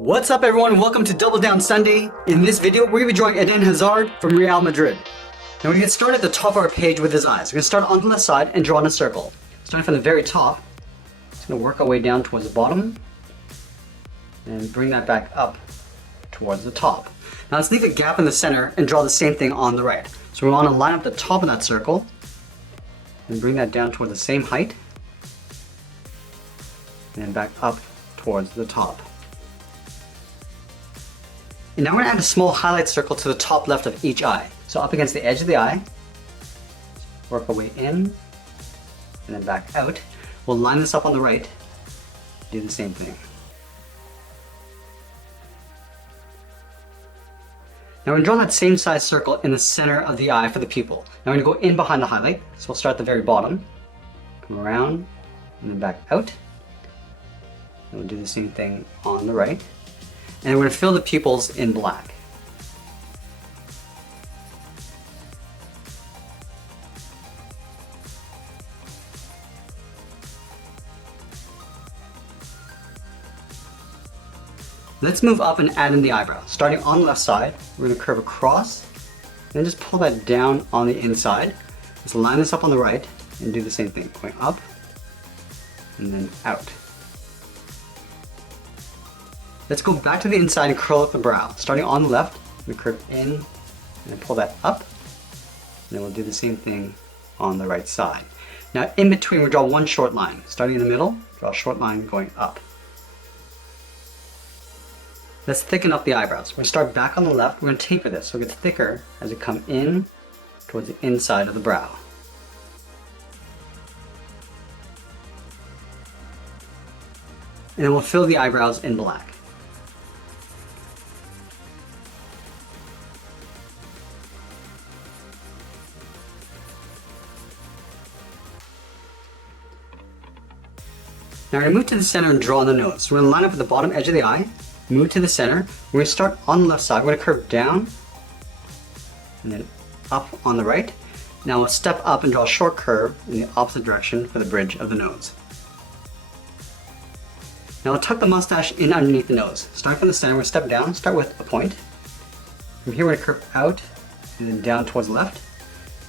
What's up everyone, welcome to Double Down Sunday. In this video, we're going to be drawing Eden Hazard from Real Madrid. Now we're going to get started at the top of our page with his eyes. We're going to start on the left side and draw in a circle. Starting from the very top, just going to work our way down towards the bottom and bring that back up towards the top. Now let's leave a gap in the center and draw the same thing on the right. So we want to line up the top of that circle and bring that down toward the same height and back up towards the top. And now we're going to add a small highlight circle to the top left of each eye. So up against the edge of the eye, work our way in, and then back out. We'll line this up on the right, do the same thing. Now we're going to draw that same size circle in the center of the eye for the pupil. Now we're going to go in behind the highlight, so we'll start at the very bottom, come around, and then back out. And we'll do the same thing on the right. And we're going to fill the pupils in black. Let's move up and add in the eyebrow. Starting on the left side, we're going to curve across, and then just pull that down on the inside. Let's line this up on the right and do the same thing, going up and then out. Let's go back to the inside and curl up the brow. Starting on the left, we curve in and then pull that up. And then we'll do the same thing on the right side. Now in between, we'll draw one short line. Starting in the middle, draw a short line going up. Let's thicken up the eyebrows. We're going to start back on the left. We're going to taper this so it gets thicker as we come in towards the inside of the brow. And then we'll fill the eyebrows in black. Now we're going to move to the center and draw on the nose. So we're going to line up at the bottom edge of the eye, move to the center. We're going to start on the left side. We're going to curve down and then up on the right. Now we'll step up and draw a short curve in the opposite direction for the bridge of the nose. Now we'll tuck the mustache in underneath the nose. Starting from the center, we're going to step down, start with a point. From here we're going to curve out and then down towards the left.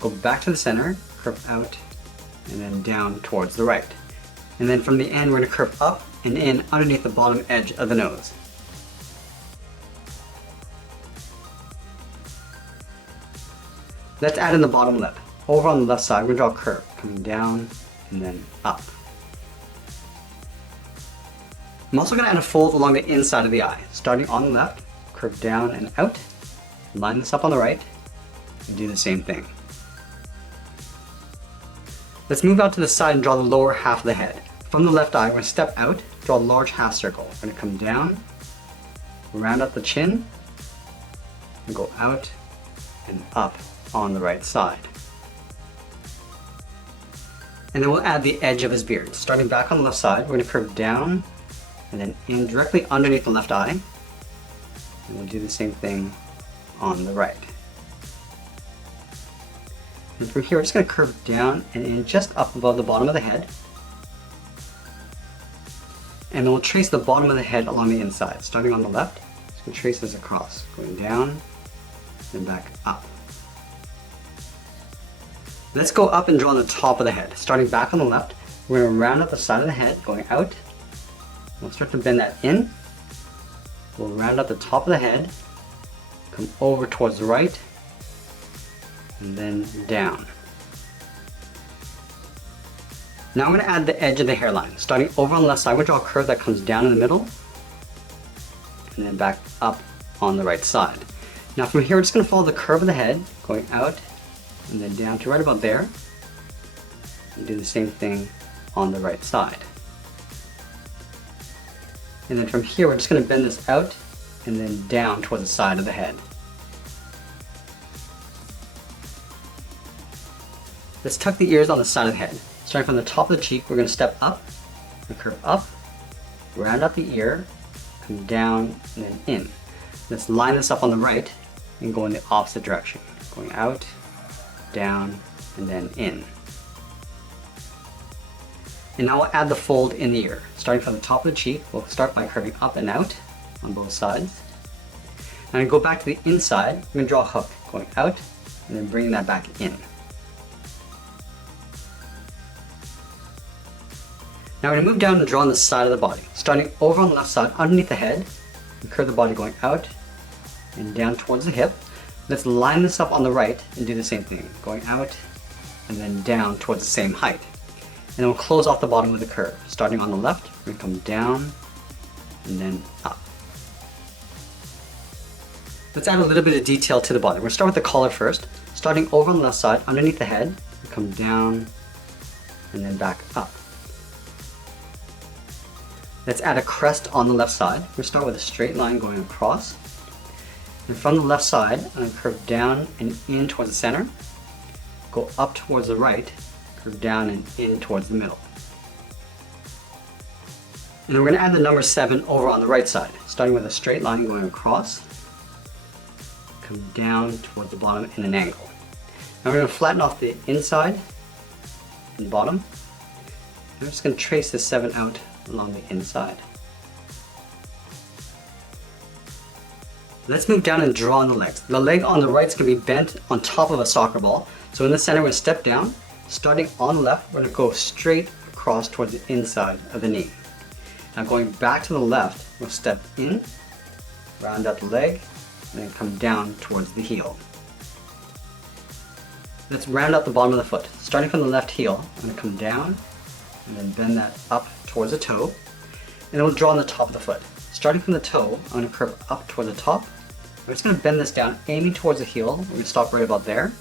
Go back to the center, curve out and then down towards the right. And then from the end, we're going to curve up and in underneath the bottom edge of the nose. Let's add in the bottom lip. Over on the left side, we're going to draw a curve, coming down and then up. I'm also going to add a fold along the inside of the eye. Starting on the left, curve down and out. Line this up on the right, and do the same thing. Let's move out to the side and draw the lower half of the head. From the left eye, we're going to step out, draw a large half circle. We're going to come down, round up the chin, and go out and up on the right side. And then we'll add the edge of his beard. Starting back on the left side, we're going to curve down and then in directly underneath the left eye. And we'll do the same thing on the right. And from here, we're just going to curve down and in just up above the bottom of the head. And then we'll trace the bottom of the head along the inside. Starting on the left, just going to trace this across, going down and back up. Let's go up and draw on the top of the head. Starting back on the left, we're going to round up the side of the head, going out. We'll start to bend that in. We'll round up the top of the head, come over towards the right, and then down. Now I'm going to add the edge of the hairline. Starting over on the left side, we're going to draw a curve that comes down in the middle, and then back up on the right side. Now from here, we're just going to follow the curve of the head, going out, and then down to right about there, and do the same thing on the right side. And then from here, we're just going to bend this out, and then down toward the side of the head. Let's tuck the ears on the side of the head. Starting from the top of the cheek, we're going to step up, and curve up, round up the ear, come down, and then in. Let's line this up on the right and go in the opposite direction. Going out, down, and then in. And now we'll add the fold in the ear. Starting from the top of the cheek, we'll start by curving up and out, on both sides. And I go back to the inside, I'm going to draw a hook going out and then bringing that back in. Now we're going to move down and draw on the side of the body, starting over on the left side underneath the head, and curve the body going out and down towards the hip. Let's line this up on the right and do the same thing, going out and then down towards the same height. And then we'll close off the bottom with a curve. Starting on the left, we're going to come down and then up. Let's add a little bit of detail to the body. We're going to start with the collar first. Starting over on the left side, underneath the head, we come down and then back up. Let's add a crest on the left side. We're going to start with a straight line going across. And from the left side, I'm going to curve down and in towards the center. Go up towards the right, curve down and in towards the middle. And then we're going to add the number 7 over on the right side, starting with a straight line going across. Come down towards the bottom in an angle. Now we're going to flatten off the inside and bottom. I'm just going to trace this 7 out along the inside. Let's move down and draw on the legs. The leg on the right is going to be bent on top of a soccer ball. So in the center, we're going to step down. Starting on the left, we're going to go straight across towards the inside of the knee. Now going back to the left, we'll step in, round out the leg, and then come down towards the heel. Let's round out the bottom of the foot. Starting from the left heel, I'm going to come down and then bend that up towards the toe, and then we'll draw on the top of the foot. Starting from the toe, I'm going to curve up toward the top. We're just going to bend this down, aiming towards the heel. We're going to stop right about there,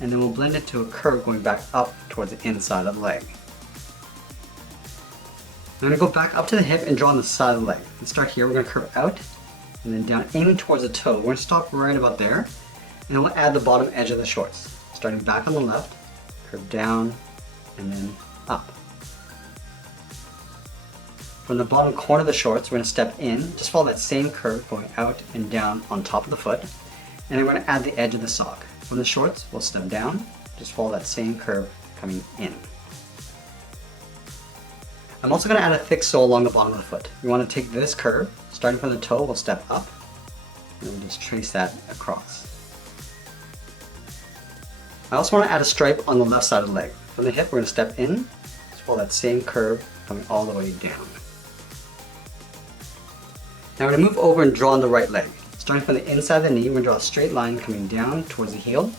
and then we'll blend it to a curve going back up towards the inside of the leg. I'm going to go back up to the hip and draw on the side of the leg. Let's start here. We're going to curve out and then down, aiming towards the toe. We're going to stop right about there, and then we'll add the bottom edge of the shorts. Starting back on the left, curve down and then up. From the bottom corner of the shorts, we're going to step in, just follow that same curve going out and down on top of the foot, and then we're going to add the edge of the sock. From the shorts, we'll step down, just follow that same curve coming in. I'm also going to add a thick sole along the bottom of the foot. We want to take this curve, starting from the toe, we'll step up, and we'll just trace that across. I also want to add a stripe on the left side of the leg. From the hip, we're going to step in, just follow that same curve coming all the way down. Now we're going to move over and draw on the right leg. Starting from the inside of the knee, we're going to draw a straight line coming down towards the heel,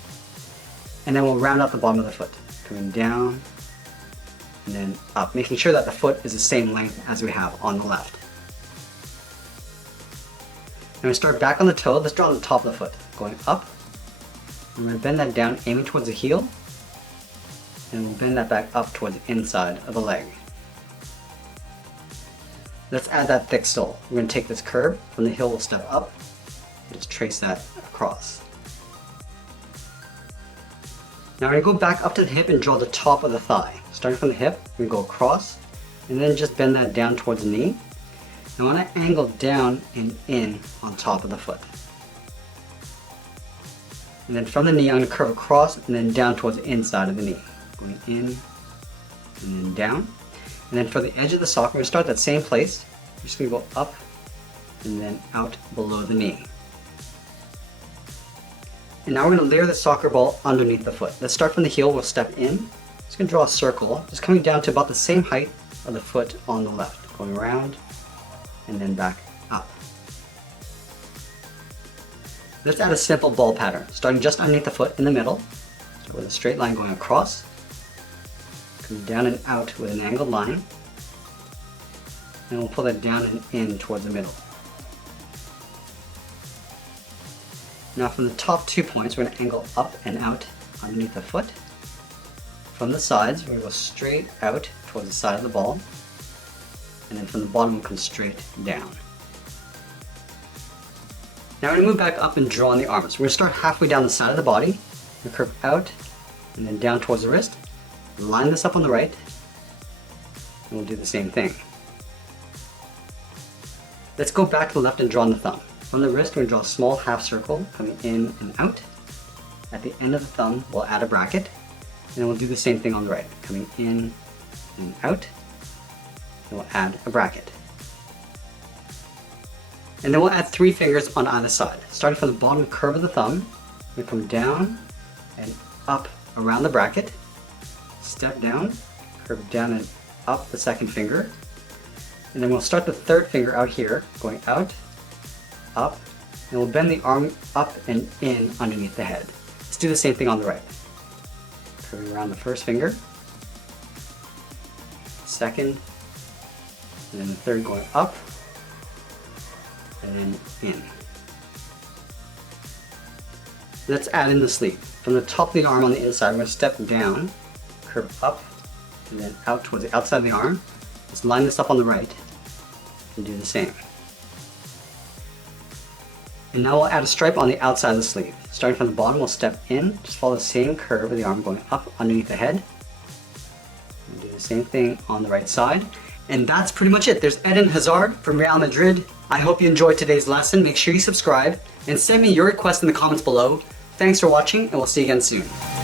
and then we'll round out the bottom of the foot, coming down and then up, making sure that the foot is the same length as we have on the left. Now we start back on the toe. Let's draw on the top of the foot, going up. I'm going to bend that down, aiming towards the heel, and we'll bend that back up towards the inside of the leg. Let's add that thick sole. We're going to take this curve, from the heel we'll step up, and just trace that across. Now we're going to go back up to the hip and draw the top of the thigh. Starting from the hip, we're going to go across, and then just bend that down towards the knee. I want to angle down and in on top of the foot. And then from the knee, I'm going to curve across and then down towards the inside of the knee. Going in and then down. And then for the edge of the sock, we're going to start at that same place. We're just going to go up and then out below the knee. And now we're going to layer the soccer ball underneath the foot. Let's start from the heel, we'll step in. Just going to draw a circle, just coming down to about the same height of the foot on the left. Going around and then back up. Let's add a simple ball pattern, starting just underneath the foot in the middle. So with a straight line going across, come down and out with an angled line, and we'll pull that down and in towards the middle. Now from the top 2 points, we're going to angle up and out underneath the foot. From the sides, we're going to go straight out towards the side of the ball, and then from the bottom, we'll come straight down. Now we're going to move back up and draw on the arms. We're going to start halfway down the side of the body, we'll curve out, and then down towards the wrist. Line this up on the right, and we'll do the same thing. Let's go back to the left and draw on the thumb. From the wrist, we're going to draw a small half circle coming in and out. At the end of the thumb, we'll add a bracket, and then we'll do the same thing on the right, coming in and out, and we'll add a bracket. And then we'll add 3 fingers on either side. Starting from the bottom curve of the thumb, we come down and up around the bracket, step down, curve down and up the second finger. And then we'll start the third finger out here, going out, up, and we'll bend the arm up and in underneath the head. Let's do the same thing on the right. Curving around the first finger, second, and then the third going up, and then in. Let's add in the sleeve. From the top of the arm on the inside, we're going to step down, curve up, and then out towards the outside of the arm. Let's line this up on the right and do the same. And now we'll add a stripe on the outside of the sleeve. Starting from the bottom, we'll step in, just follow the same curve of the arm going up underneath the head. And do the same thing on the right side. And that's pretty much it. There's Eden Hazard from Real Madrid. I hope you enjoyed today's lesson. Make sure you subscribe and send me your requests in the comments below. Thanks for watching, and we'll see you again soon.